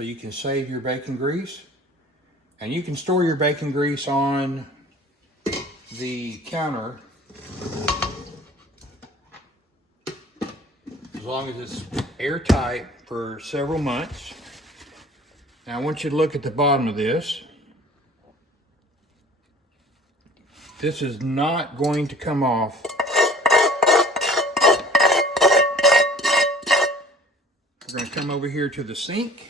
so you can save your bacon grease. And you can store your bacon grease on the counter as long as it's airtight for several months. Now I want you to look at the bottom of this. This is not going to come off. We're going to come over here to the sink.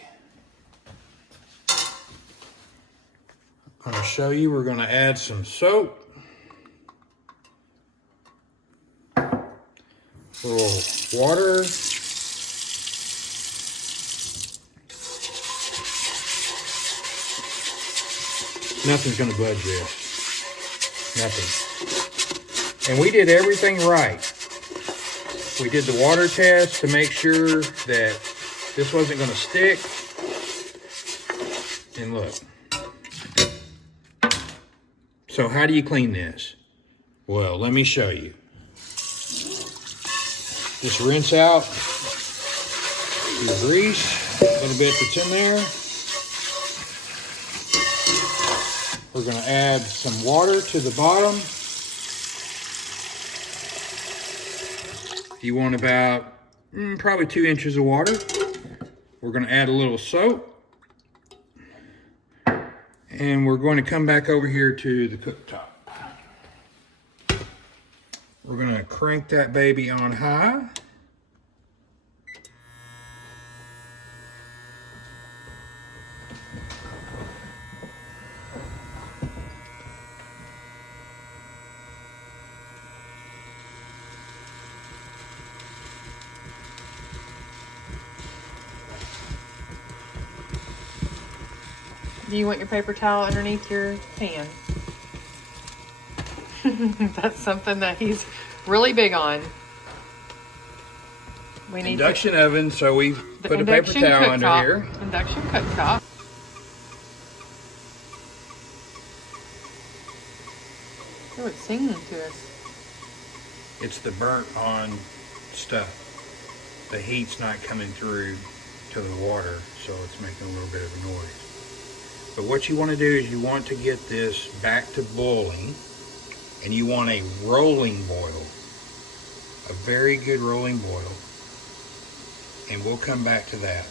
I'm going to show you, we're going to add some soap. A little water. Nothing's going to budge this. Nothing. And we did everything right. We did the water test to make sure that this wasn't going to stick. And look. So how do you clean this? Well, let me show you. Just rinse out your grease, a little bit that's in there. We're going to add some water to the bottom. You want about probably 2 inches of water. We're going to add a little soap. And we're going to come back over here to the cooktop. We're going to crank that baby on high. Do you want your paper towel underneath your pan? That's something that he's really big on. We need induction oven, so we put a paper towel under here. Induction cooktop. Oh, it's singing to us. It's the burnt on stuff. The heat's not coming through to the water, so it's making a little bit of a noise. But what you want to do is you want to get this back to boiling, and you want a rolling boil, a very good rolling boil, and we'll come back to that.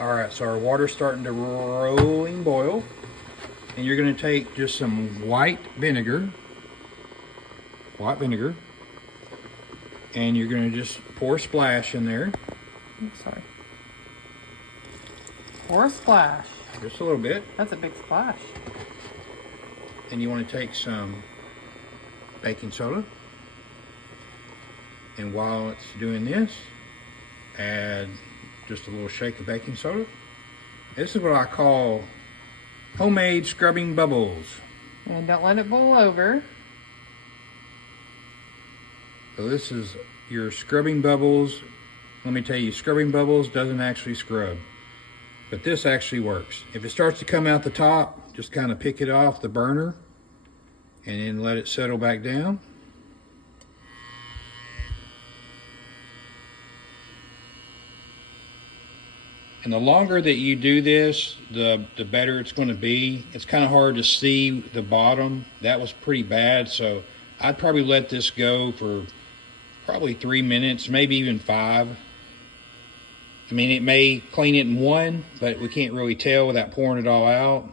All right, so our water's starting to rolling boil, and you're going to take just some white vinegar, and you're going to just pour a splash in there. I'm sorry. Pour a splash. Just a little bit. That's a big splash. And you want to take some baking soda. And while it's doing this, add just a little shake of baking soda. This is what I call homemade scrubbing bubbles. And don't let it boil over. So this is your scrubbing bubbles. Let me tell you, scrubbing bubbles doesn't actually scrub. But this actually works. If it starts to come out the top, just kind of pick it off the burner and then let it settle back down. And the longer that you do this, the better it's going to be. It's kind of hard to see the bottom. That was pretty bad, so I'd probably let this go for probably 3 minutes, maybe even 5. I mean, it may clean it in 1, but we can't really tell without pouring it all out.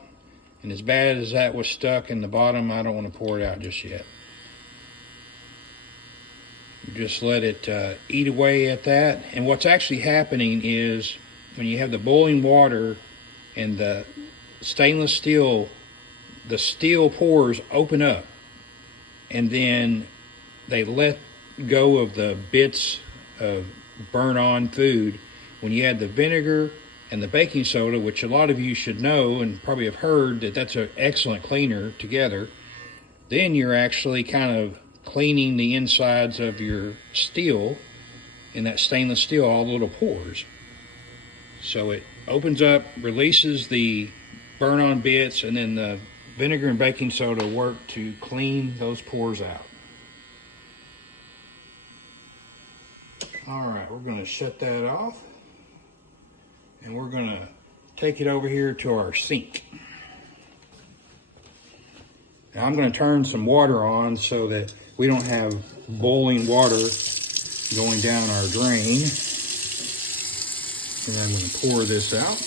And as bad as that was stuck in the bottom, I don't want to pour it out just yet. Just let it eat away at that. And what's actually happening is when you have the boiling water and the stainless steel, the steel pores open up. And then they let go of the bits of burn-on food. When you add the vinegar and the baking soda, which a lot of you should know and probably have heard that that's an excellent cleaner together, then you're actually kind of cleaning the insides of your steel, in that stainless steel, all the little pores. So it opens up, releases the burn-on bits, and then the vinegar and baking soda work to clean those pores out. All right, we're going to shut that off. And we're gonna take it over here to our sink. Now I'm gonna turn some water on so that we don't have boiling water going down our drain. And I'm gonna pour this out.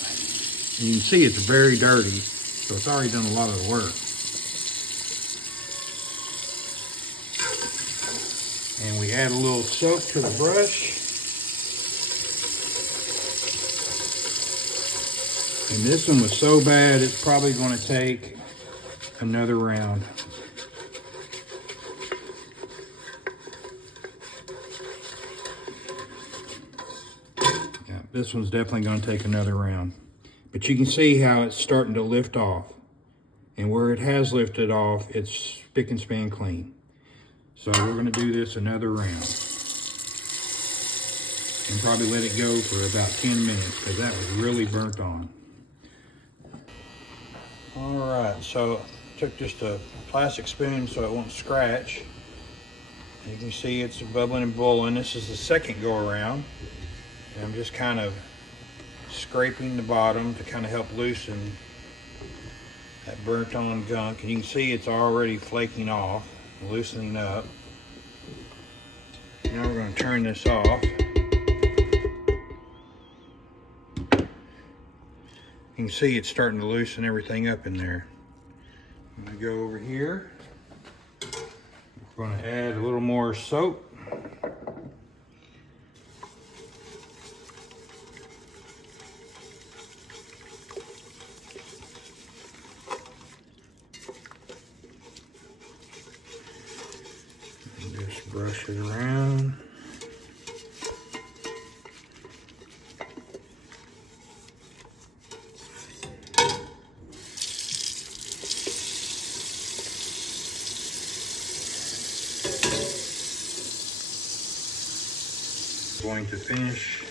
You can see it's very dirty, so it's already done a lot of the work. And we add a little soap to the brush. And this one was so bad, it's probably going to take another round. Yeah, this one's definitely going to take another round. But you can see how it's starting to lift off. And where it has lifted off, it's spick and span clean. So we're going to do this another round. And probably let it go for about 10 minutes because that was really burnt on. All right, so I took just a plastic spoon so it won't scratch. You can see it's bubbling and boiling. This is the second go around. And I'm just kind of scraping the bottom to kind of help loosen that burnt on gunk. And you can see it's already flaking off, loosening up. Now we're going to turn this off. You can see it's starting to loosen everything up in there. I'm going to go over here. We're going to add a little more soap. And just brush it around. Going to finish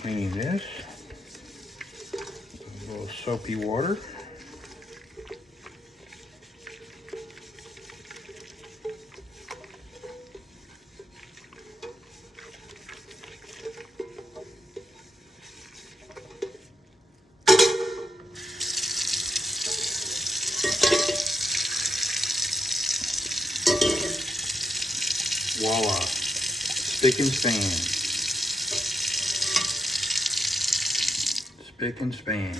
cleaning this with a little soapy water. Voila, spick and span. Spick and span.